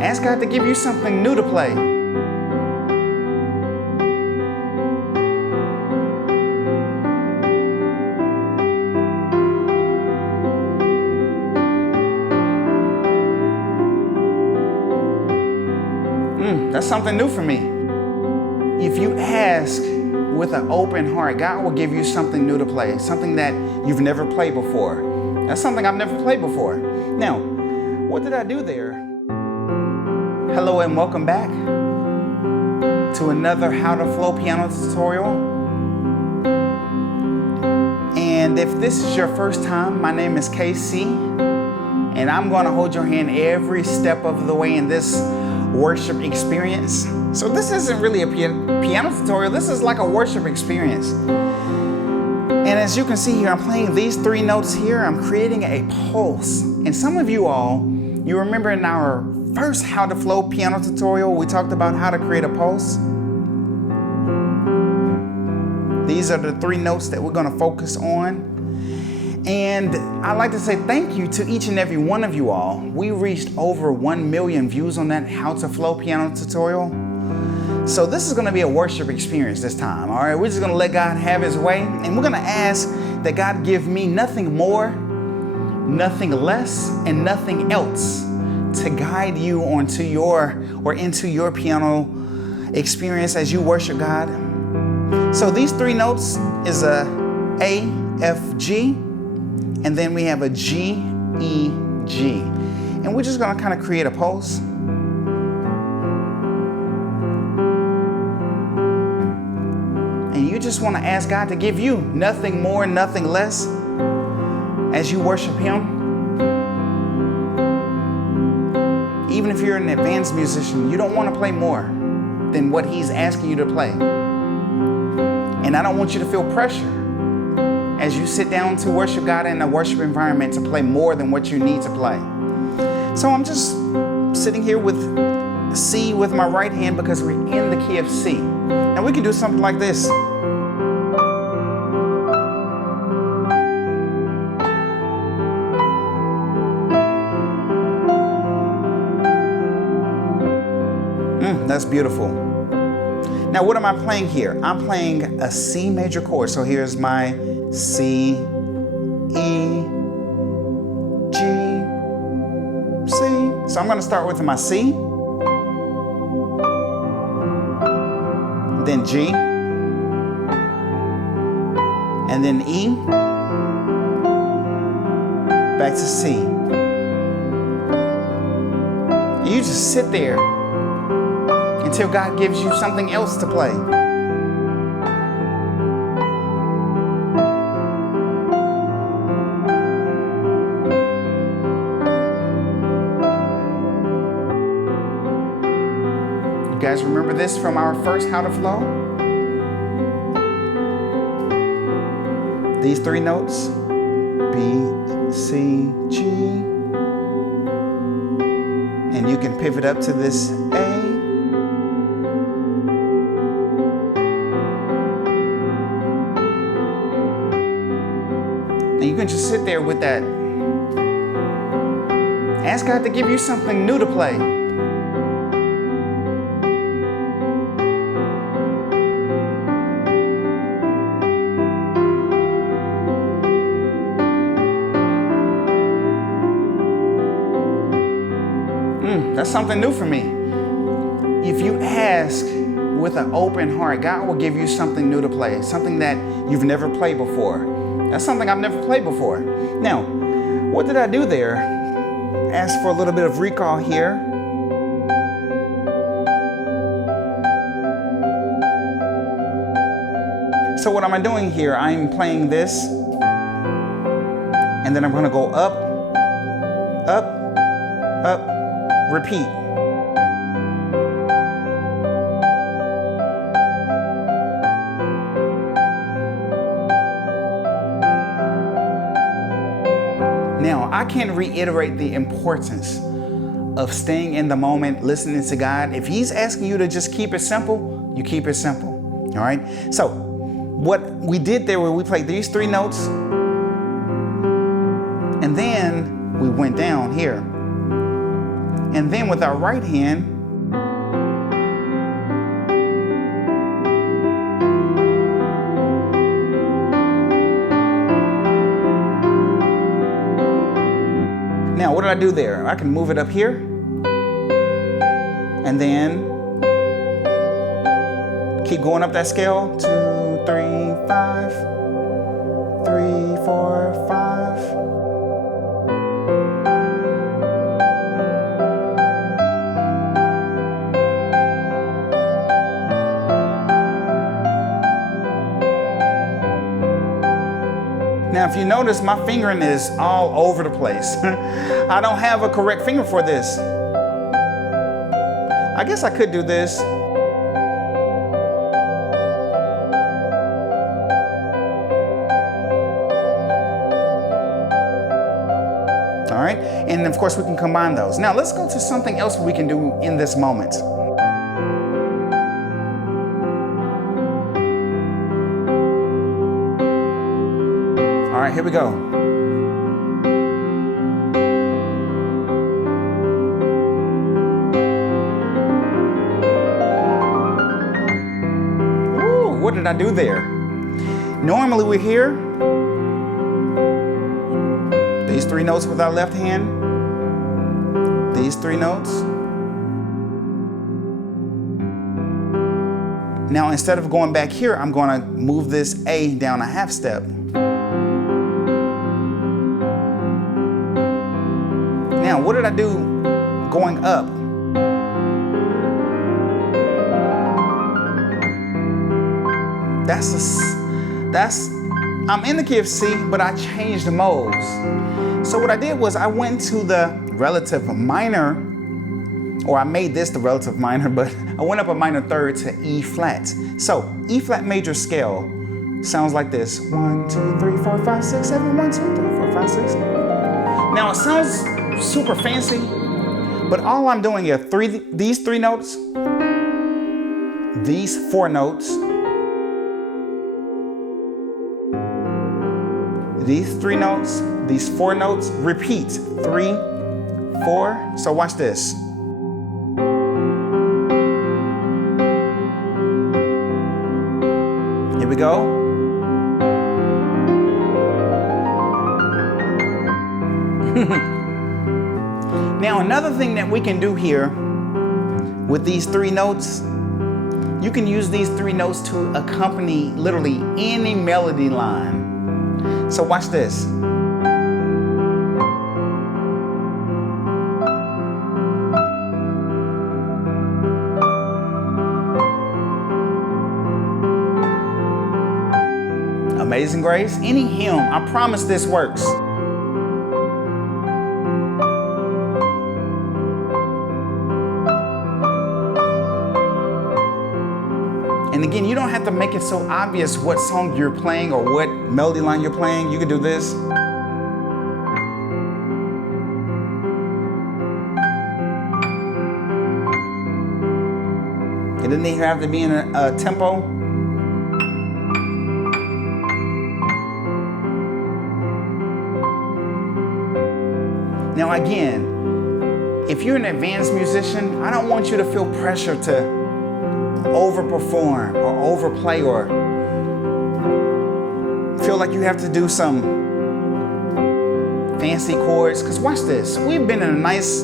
Ask God to give you something new to play. That's something new for me. If you ask with an open heart, God will give you something new to play, something that you've never played before. That's something I've never played before. Now, what did I do there? Hello and welcome back to another How to Flow piano tutorial. And if this is your first time, my name is KC, and I'm going to hold your hand every step of the way in this worship experience. So this isn't really a piano tutorial, this is like a worship experience. And as you can see here, I'm playing these 3 notes here. I'm creating a pulse. And some of you all, you remember in our first How to Flow piano tutorial, we talked about how to create a pulse. These are the 3 notes that we're going to focus on. And I'd like to say thank you to each and every one of you all. We reached over 1 million views on that How to Flow piano tutorial. So this is going to be a worship experience this time, all right? We're just going to let God have his way, and we're going to ask that God give me nothing more, nothing less, and nothing else to guide you onto into your piano experience as you worship God. So these 3 notes is a F, G, and then we have a G, E, G. And we're just going to kind of create a pulse. And you just want to ask God to give you nothing more, nothing less as you worship him. Even if you're an advanced musician, you don't want to play more than what he's asking you to play. And I don't want you to feel pressure as you sit down to worship God in a worship environment to play more than what you need to play. So I'm just sitting here with C with my right hand because we're in the key of C. Now we can do something like this. That's beautiful. Now what am I playing here? I'm playing a C major chord. So here's my C, E, G, C. So I'm going to start with my C, then G, and then E, back to C. You just sit there until God gives you something else to play. You guys remember this from our first How to Flow? These 3 notes, B, C, G, and you can pivot up to this A. And you can just sit there with that. Ask God to give you something new to play. That's something new for me. If you ask with an open heart, God will give you something new to play, something that you've never played before. That's something I've never played before. Now, what did I do there? Ask for a little bit of recall here. So what am I doing here? I'm playing this, and then I'm going to go up, up, up, repeat. Now, I can reiterate the importance of staying in the moment, listening to God. If he's asking you to just keep it simple, you keep it simple. All right? So, what we did there was we played these 3 notes, and then we went down here. And then with our right hand, now what did I do there? I can move it up here. And then keep going up that scale. 2, 3, 5, 3, 4, 5. Now, if you notice, my fingering is all over the place. I don't have a correct finger for this. I guess I could do this. All right, and of course we can combine those. Now let's go to something else we can do in this moment. All right, here we go. Ooh, what did I do there? Normally we're here. These 3 notes with our left hand. These 3 notes. Now instead of going back here, I'm going to move this A down a half step. Now, what did I do going up? I'm in the key of C, but I changed the modes. So what I did was I went to the relative minor, or I made this the relative minor, but I went up a minor third to E flat. So E flat major scale sounds like this. 1, 2, 3, 4, 5, 6, 7, 1, 2, 3, 4, 5, 6. Now it sounds super fancy, but all I'm doing here, these 3 notes, these 4 notes, these 3 notes, these 4 notes, repeat, 3, 4. So watch this. Here we go. Now another thing that we can do here with these 3 notes, you can use these 3 notes to accompany literally any melody line. So watch this. Amazing Grace, any hymn, I promise this works. And again, you don't have to make it so obvious what song you're playing or what melody line you're playing. You can do this. It doesn't even have to be in a tempo. Now again, if you're an advanced musician, I don't want you to feel pressure to overperform or overplay or feel like you have to do some fancy chords. Because watch this, we've been in a nice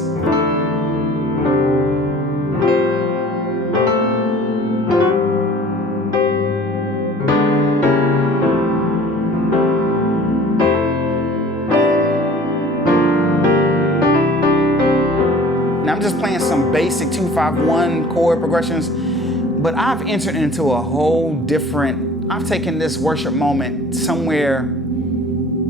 now I'm just playing some basic 2-5-1 chord progressions. But I've entered into a whole different, I've taken this worship moment somewhere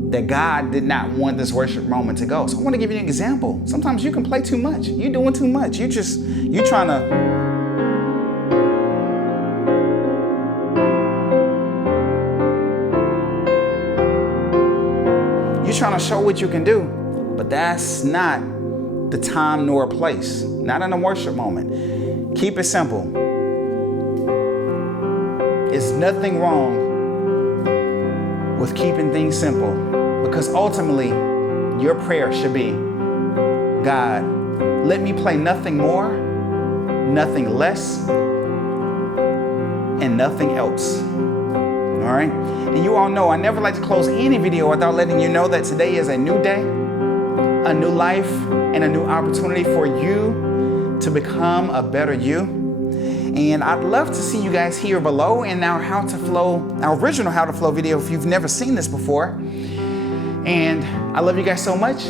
that God did not want this worship moment to go. So I want to give you an example. Sometimes you can play too much. You're doing too much. You're trying to show what you can do. But that's not the time nor place. Not in a worship moment. Keep it simple. There's nothing wrong with keeping things simple, because ultimately your prayer should be, God, Let me play nothing more, nothing less, and nothing else. All right? And you all know I never like to close any video without letting you know that today is a new day, a new life, and a new opportunity for you to become a better you. And I'd love to see you guys here below in our our original How to Flow video if you've never seen this before. And I love you guys so much.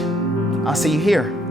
I'll see you here.